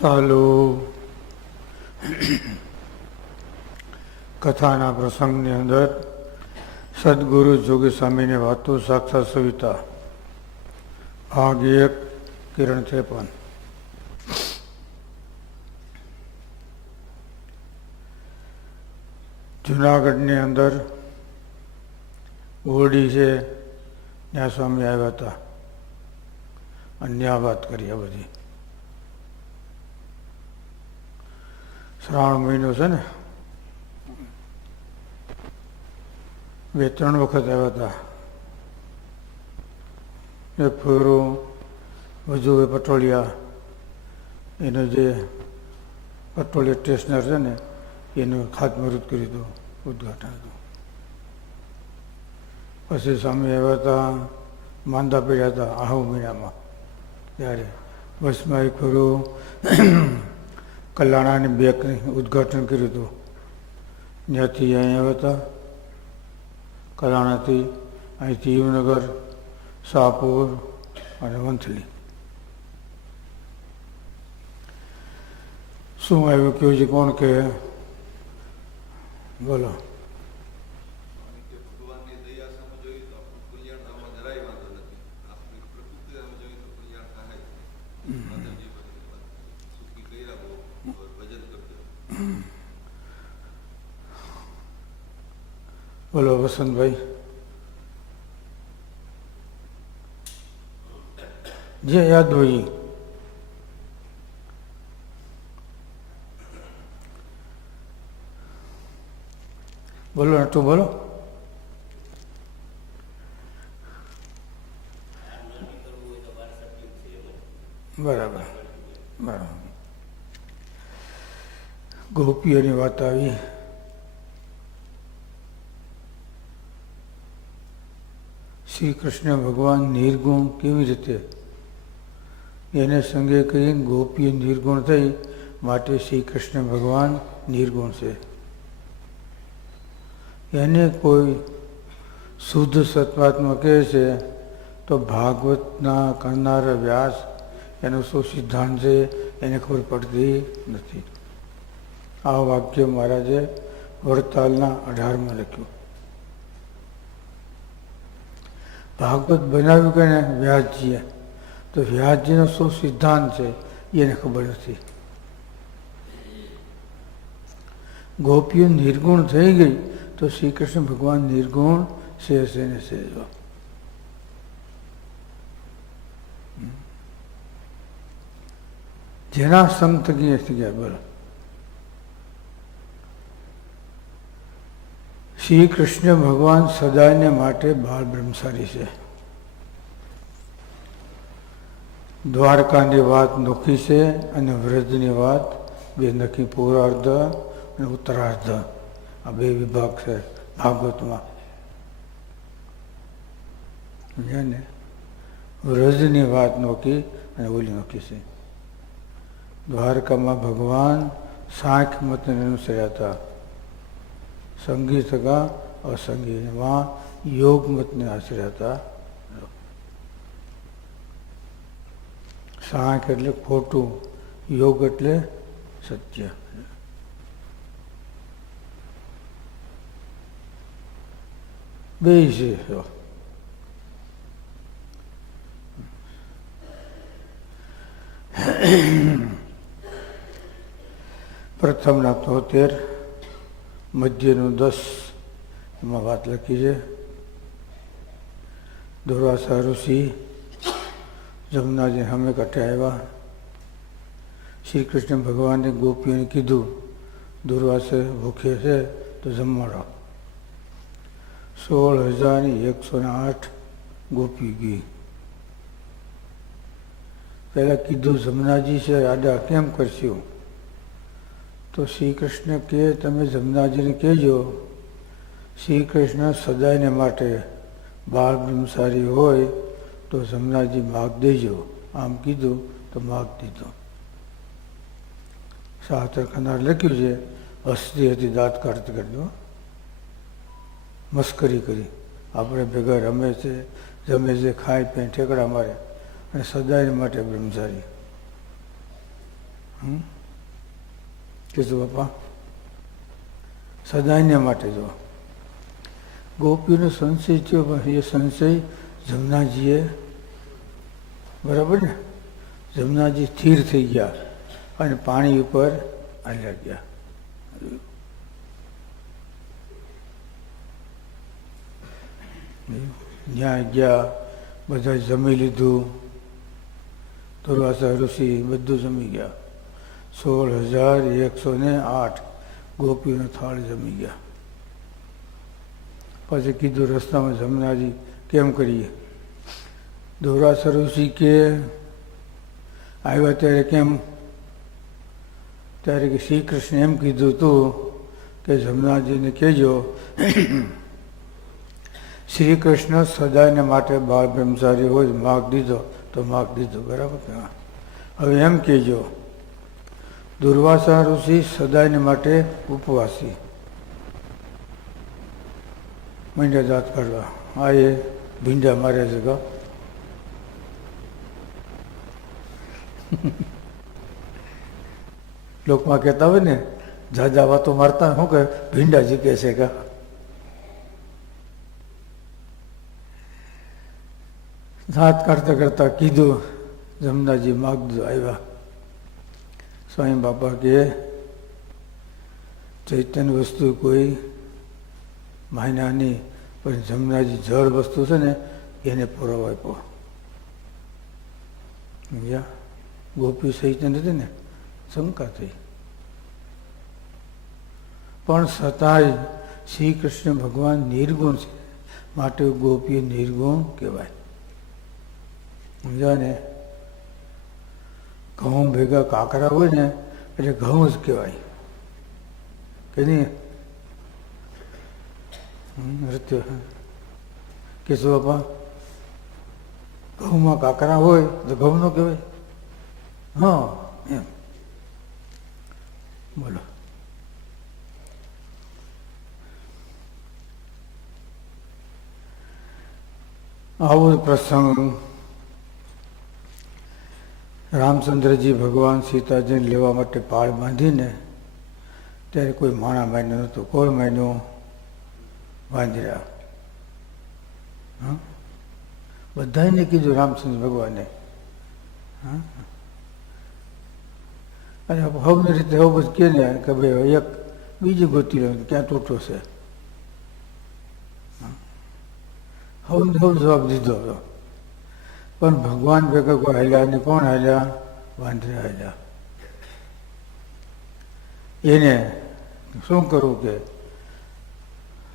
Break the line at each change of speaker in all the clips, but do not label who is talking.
ચાલુ. કથાના પ્રસંગની અંદર સદગુરુ જોગી સ્વામીની વાતો સાક્ષાત સવિતા. ભાગ એક, કિરણ ત્રેપન જુનાગઢની અંદર ઓરડી છે ત્યાં સ્વામી આવ્યા હતા. અન્ય વાત કરી આ બધી. શ્રાવણ મહિનો છે ને, બે ત્રણ વખત આવ્યા હતા. એક ફેરો વધુ એ પટોળિયા, એનો જે પટોળિયા સ્ટેશનર છે ને, એનું ખાતમુહૂર્ત કર્યું હતું, ઉદ્ઘાટન હતું. પછી સ્વામી આવ્યા હતા, માંદા પડ્યા હતા, આહુ મહિનામાં. ત્યારે બસમાં એક ફેરું કલ્યાણાની બેંકની ઉદ્ઘાટન કર્યું હતું. જ્યાંથી અહીં આવ્યા હતા. કલાણાથી અહીંથી હિમનગર શાહપુર અને વંથલી. શું આવ્યું? કયું છે કોણ કે? બોલો
ભગવાનની દયા સામે જોઈએ તો આપણું કલ્યાણ થવામાં જરાય વાંધો નથી આપણી પ્રકૃતિ સામે જોઈએ તો કલ્યાણ થાય જ નહીં. માધવજી બધું સુખી કર્યા બહુ ભજન કરજો
બોલો વસંતભાઈ. જે યાદ હોય. બોલો તું બોલો. બરાબર બરાબર. ગોપીઓની વાત આવી. શ્રી કૃષ્ણ ભગવાન નિર્ગુણ કેવી રીતે? એને સંગે કહીને ગોપીઓ નિર્ગુણ થઈ માટે શ્રી કૃષ્ણ ભગવાન નિર્ગુણ છે. એને કોઈ શુદ્ધ સત્વાત્મા કહે છે, તો ભાગવતના કરનાર વ્યાસ એનો શું સિદ્ધાંત છે એને ખબર પડતી નથી. આ વાક્ય મહારાજે વડતાલના અઢારમાં લખ્યું. ભાગવત બનાવ્યું કે ને વ્યાસજીએ તો વ્યાસજીનો શું સિદ્ધાંત છે? એને ખબર નથી. ગોપીઓ નિર્ગુણ થઈ ગઈ તો શ્રી કૃષ્ણ ભગવાન નિર્ગુણ છે છે ને છે જો જેના સંત ગયા બોલો. શ્રી કૃષ્ણ ભગવાન સદાયને માટે બાળ બ્રહ્મચારી છે. દ્વારકાની વાત નોખી છે અને વ્રજની વાત બે નક્કી પૂર્વાર્ધ અને ઉત્તરાર્ધ. આ બે વિભાગ છે ભાગવતમાં. ને? વ્રજની વાત નોકી અને ઓલી નોકી છે. દ્વારકામાં ભગવાન સાંખ મતને અનુસર્યા હતા. સંગી થકા અસંગીમાં યોગ મતને આશ્રય હતા સાંખ એટલે ખોટું, યોગ એટલે સત્ય બે છે. પ્રથમના તોતેર મધ્યનું દસ, એમાં વાત લખી છે. દુર્વાસા ઋષિ, જમુનાજી અમે કઠે આવ્યા. શ્રી કૃષ્ણ ભગવાને ગોપીઓને કીધું દુર્વાસે ભૂખે છે, તો જમવાડો સોળ હજારની એકસો ને આઠ ગોપી ગઈ. પહેલાં કીધું, જમનાજી છે, આડા કેમ કરશું? તો શ્રી કૃષ્ણ કે, તમે જમનાજીને કહેજો શ્રી કૃષ્ણ સદાયને માટે બાળ બ્રહ્મચારી હોય તો જમનાજી માગ દેજો. આમ કીધું તો માગ દીધો. સાતર ખનાર લખ્યું છે હસતી હતી દાંત કાઢતી કરજો. મસ્કરી કરી. આપણે ભેગા રમે છે, જમે છે, ખાય પે ઠેકડા મારે અને સદાય માટે બ્રહ્મચારી. હમ હમ? કીધું બાપા. સદાયને માટે જો. ગોપીનો સંશય થયો એ સંશય જમનાજીએ બરાબર ને? જમનાજી સ્થિર થઈ ગયા અને પાણી ઉપર હાલ્યા ગયા. ત્યાં ગયા, બધા જમી લીધું. દુર્વાસા ઋષિ બધું જમી ગયા. સોળ હજાર એકસો ને આઠ ગોપીનો થાળ જમી ગયા. પછી કીધું, રસ્તામાં જમનાજી, કેમ કરીએ? દોરાસર ઋષિ કે આવ્યા ત્યારે કેમ? ત્યારે કે શ્રી કૃષ્ણ એમ કીધું હતું કે જમનાજીને કહેજો શ્રી કૃષ્ણ સદાયને માટે બાળ બ્રહ્મચારી હોય માગ દીધો, તો માગ દીધો. બરાબર હવે એમ કહેજો દુર્વાસા ઋષિ સદાયને માટે ઉપવાસી. મહિના દાંત કાઢવા. આ એ ભીંડા મારે છે કા લોકમાં કહેતા હોય ને, જાજા વાતો મારતા શું કે ભીંડા જીકે છે કા દાંત કાઢતા કરતા કીધું, જમનાજી માગજો આવ્યા. સ્વામી બાપા કે ચૈતન્ય વસ્તુ કોઈ માયનાની પણ જમના જે જળ વસ્તુ છે ને, એને પુરાવો આપ્યો. સમજ્યા ગોપી ચૈતન્ય હતી ને? શંકા થઈ. પણ છતાંય શ્રી કૃષ્ણ ભગવાન નિર્ગુણ છે. માટે ગોપી નિર્ગુણ કહેવાય. સમજ્યા ને ઘઉં ભેગા કાંકરા હોય ને, એટલે ઘઉં જ કહેવાય. કે નહીં? નૃત્ય. કે શું બાપા? ઘઉંમાં કાંકરા હોય તો ઘઉં નો કહેવાય? હા, એમ. બોલો. આવો પ્રસંગ. રામચંદ્રજી ભગવાન સીતાજીને લેવા માટે પાળ બાંધીને ત્યારે કોઈ માણા માન્યું નહોતું, કોણ માન્યો રહ્યા હા? બધાને કીધું રામચંદ્ર ભગવાને. હા? અને હવની રીતે હવે બધું કે ને કે ભાઈ એક બીજી ગોતી લો, ક્યાં તૂટો છે? હવ હવ જવાબ દીધો પણ ભગવાન ભેગા કોઈ હાલ્યા ને કોણ હાલ્યા? વાંદરે હાલ્યા. એને શું કરવું કે?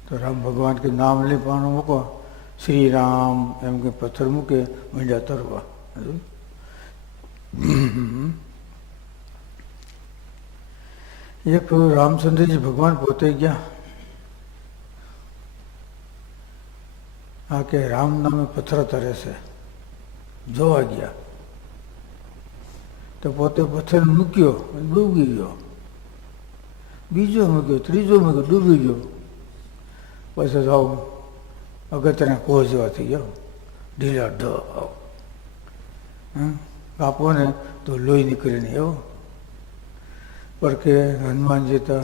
તો રામ ભગવાન કે નામ લઈ પાણું મૂકો. શ્રી રામ એમ કે પથ્થર મૂકે, મીંડા તરવા. એક રામચંદ્રજી ભગવાન પોતે ગયા. આ કે રામ નામે પથ્થર તરે છે. જોવા ગયા. તો પોતે પથ્થર મૂક્યો ડૂબી ગયો. બીજો મૂક્યો, ત્રીજો મૂક્યો, ડૂબી ગયો. પછી જાઓ અગત્યના કોહ જેવા થઈ ગયો. ઢીલા ઢ કાપો ને તો લોહી નીકળીને એવો. પર કે હનુમાનજી તો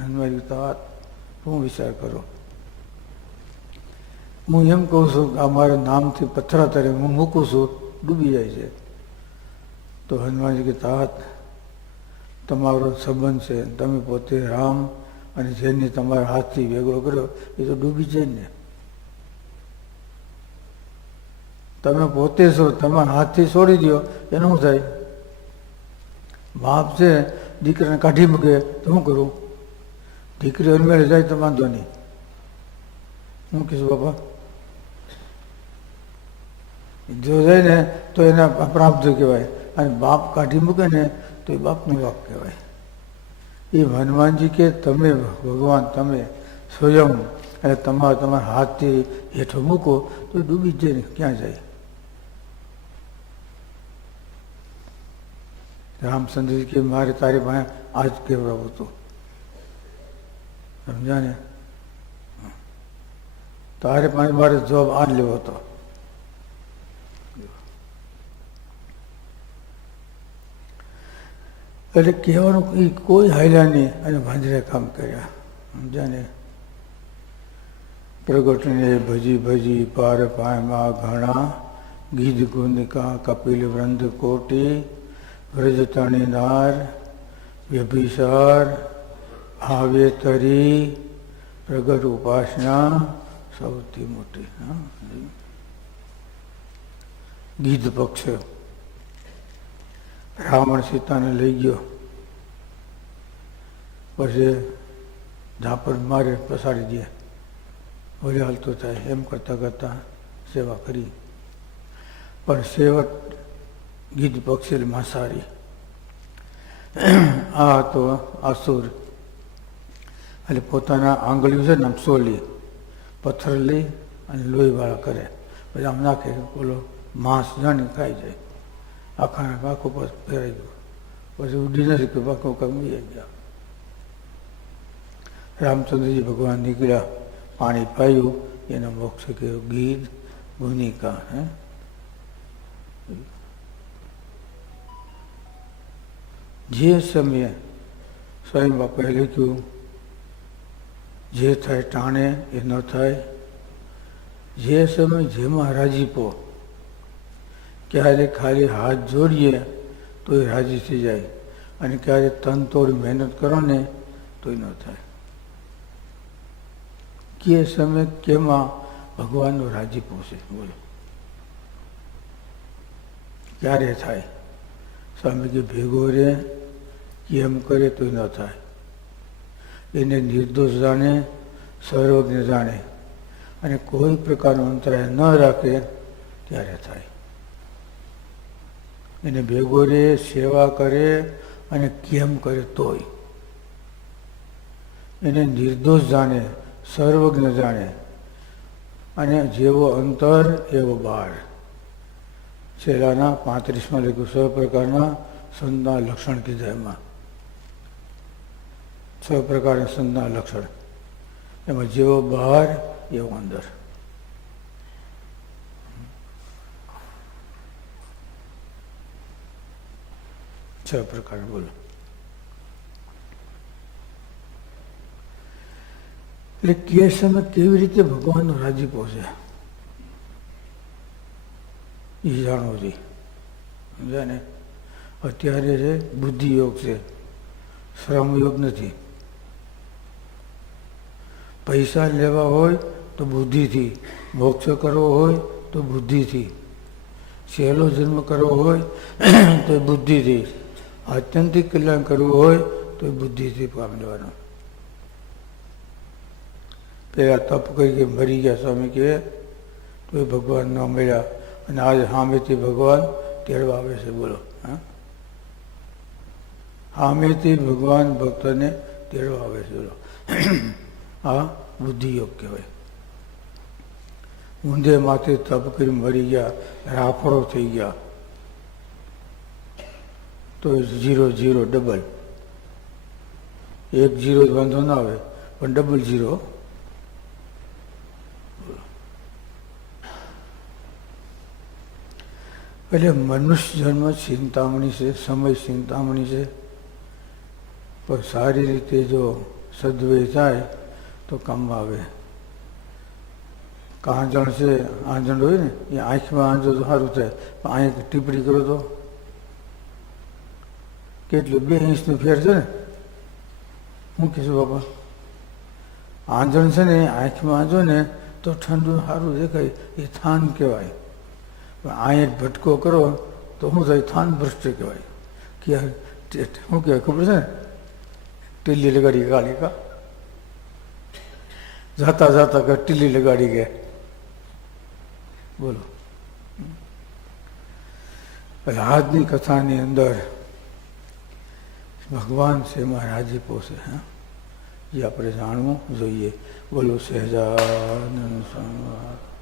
હનુમાનજી તો વાત, શું વિચાર કરો? હું એમ કહું છું કે આ મારા નામથી પથરા તરે હું મૂકું છું, ડૂબી જાય છે. તો હનુમાનજી કે તાત તમારો સંબંધ છે. તમે પોતે રામ અને જેને તમારા હાથથી ભેગો કર્યો, એ તો ડૂબી જાય ને. તમે પોતે છો, તમારા હાથથી છોડી દો એનું શું થાય? બાપ છે, દીકરાને કાઢી મૂકે, તો શું કરું? દીકરી અનમેળે જાય તો વાંધો નહીં. હું કહીશું બાપા જો જાય ને તો એના પ્રાપ્ત કહેવાય. અને બાપ કાઢી મૂકે ને તો એ બાપનો બાપ કહેવાય. એ હનુમાનજી કે, તમે ભગવાન, તમે સ્વયં અને તમારા તમારા હાથથી હેઠો મૂકો, તો ડૂબી જાય ને ક્યાં જાય? રામચંદ્રજી કે, મારે તારી પાસે આ જ કહેવડાવું હતું. સમજાને તારે પાસે મારે જવાબ આ જ લેવો હતો. એટલે કહેવાનું એ કોઈ હાલ્યા નહીં અને ભાંજરે કામ કર્યા. સમજ્યા ને? પ્રગટને ભજી ભજી પાર પાયમાં ઘણા ગીધ ગુંદકા, કપિલ વૃંદ કોટી વ્રજતણી નાર વ્યભિસાર ભાવે તરી, પ્રગટ ઉપાસના સૌથી મોટી ગીધ પક્ષ. રાવણ સીતાને લઈ ગયો. પછી ઝાપડ મારે પસાડી દે. વળી હાલતો થાય, એમ કરતાં કરતાં સેવા કરી. પણ સેવક ગીધ પક્ષી માંસાહારી. આ હતો આસુર. એટલે પોતાના આંગળીઓ છે ને આમ સોલી, પથ્થર લઈ અને લોહીવાળા કરે. પછી આમ નાખે બોલો માંસ જાણી ખાઈ જાય. આખા પાકો ફેરાઈ ગયું પછી ઉડી નથી કે પાકો કમી ગયા રામચંદ્રજી ભગવાન નીકળ્યા, પાણી પાયું, એનો મોક્ષ કહ્યું ગીધ ભૂમિકા હે? જે સમયે સ્વયં બાપાએ લખ્યું જે થાય ટાણે એ ન થાય. જે સમય જેમાં રાજીપો ક્યારે ખાલી હાથ જોડીએ તો એ રાજી થઈ જાય અને ક્યારે તન તોડ મહેનત કરો ને તો ન થાય. કે સમય કેમાં ભગવાનનો રાજી પહોંચે બોલો. ક્યારે થાય? સ્વામી કે ભેગો રહે કેમ કરે તો ન થાય. એને નિર્દોષ જાણે, સર્વજ્ઞ જાણે અને કોઈ પ્રકારનો અંતરાય ન રાખે ત્યારે થાય. એને ભેગો રહે સેવા કરે અને કેમ કરે તોય. એને નિર્દોષ જાણે, સર્વજ્ઞ જાણે, અને જેવો અંતર એવો બાળ. છેલ્લાના પાંત્રીસમાં લખ્યું સર્વ પ્રકારના સંતના લક્ષણ કીધા એમાં. છ પ્રકારના સંતના લક્ષણ. એમાં જેવો બહાર એવો અંદર છ પ્રકાર બોલો એટલે કે સમય કેવી રીતે ભગવાનનો રાજીપો છે એ જાણવું જોઈએ ને અત્યારે છે બુદ્ધિયોગ છે શ્રમયોગ નથી પૈસા લેવા હોય તો બુદ્ધિથી મોક્ષ કરવો હોય તો બુદ્ધિથી સહેલો જન્મ કરવો હોય તો બુદ્ધિથી આત્યંતિક કલ્યાણ કરવું હોય તો બુદ્ધિથી કામ લેવાનું. પેલા તપ કરી મરી ગયા સ્વામી કે તો એ ભગવાન ન મળ્યા. અને આજે સામેથી ભગવાન તેડવા આવે છે, બોલો. હા? સામેથી ભગવાન ભક્તને તેડવા આવે છે, બોલો. આ બુદ્ધિયોગ કહેવાય. ઊંધે માથે તપ કરી મરી ગયા, રાફડો થઈ ગયા. તો જીરો જીરો ડબલ એક જીરો વાંધો ના આવે, પણ ડબલ જીરો એટલે મનુષ્ય જન્મ ચિંતામણી છે, સમય ચિંતામણી છે. પણ સારી રીતે જો સદવે થાય, તો કામમાં આવે. કાંજણ છે, આંજણ હોય ને, એ આંખમાં આંજો તો સારું થાય, પણ આંખ ટીપડી કરો તો કેટલું બે ઇંચનું ફેર છે ને? હું કહીશું, બાપા, આંજણ છે ને, આંખમાં જો ને, તો ઠંડુ સારું દેખાય, એ થાન કહેવાય. પણ અહીંયા ભટકો કરો, તો શું થાય થાન ભ્રષ્ટ કહેવાય. કે શું કહેવાય, ખબર છે ને? ટીલી લગાડી ગાડી કા. જાતા જાતા કે ટીલી લગાડી ગયા. બોલો. આજની કથાની અંદર ભગવાન છે એમાં પોસે હા? એ આપણે જાણવું જોઈએ. બોલો સહેજાનંદ સ્વામી